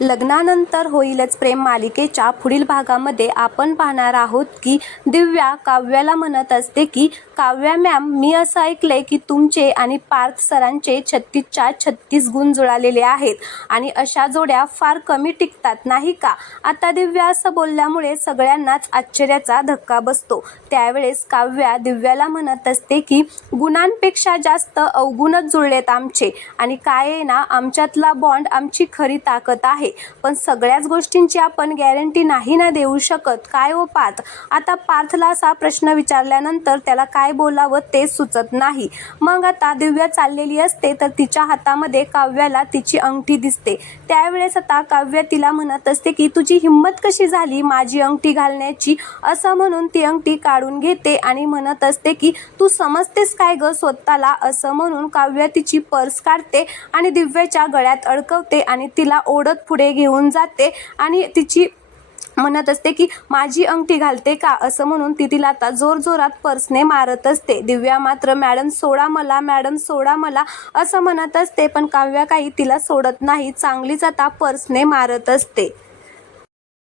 लग्नानंतर होईलच प्रेम मालिकेच्या पुढील भागामध्ये आपण पाहणार आहोत की दिव्या काव्याला म्हणत असते की काव्या मॅम, मी असं ऐकलंय की तुमचे आणि पार्थ सरांचे 36च्या 36 गुण जुळालेले आहेत आणि अशा जोड्या फार कमी टिकतात नाही का. आता दिव्या असं बोलल्यामुळे सगळ्यांनाच आश्चर्याचा धक्का बसतो. त्यावेळेस काव्या दिव्याला म्हणत असते की गुणांपेक्षा जास्त अवगुणच जुळलेत आमचे आणि काय आहे ना, आमच्यातला बॉन्ड आमची खरी ताकद आहे. पण सगळ्याच गोष्टींची आपण गॅरंटी नाही ना देऊ शकत. काय हो पार्थ. आता पार्थला असा प्रश्न विचारल्यानंतर त्याला काय बोलावं ते सुचत नाही. मग आता दिव्या चाललेली असते तर तिच्या हातामध्ये काव्याला तिची अंगठी दिसते. त्यावेळेस आता काव्या तिला म्हणत असते की तुझी हिंमत कशी झाली माझी अंगठी घालण्याची, असं म्हणून ती अंगठी काढून घेते आणि म्हणत असते की तू समजतेस काय ग स्वतःला, असं म्हणून काव्या तिची पर्स काढते आणि दिव्याच्या गळ्यात अडकवते आणि तिला ओढत पुढे घेऊन जाते आणि तिची म्हणत असते की माझी अंगठी घालते का, असं म्हणून ती तिला आता जोरजोरात पर्सने मारत असते. दिव्या मात्र मॅडम सोडा मला, मॅडम सोडा मला असं म्हणत असते, पण काव्या काही तिला सोडत नाही. चांगलीच आता पर्सने मारत असते.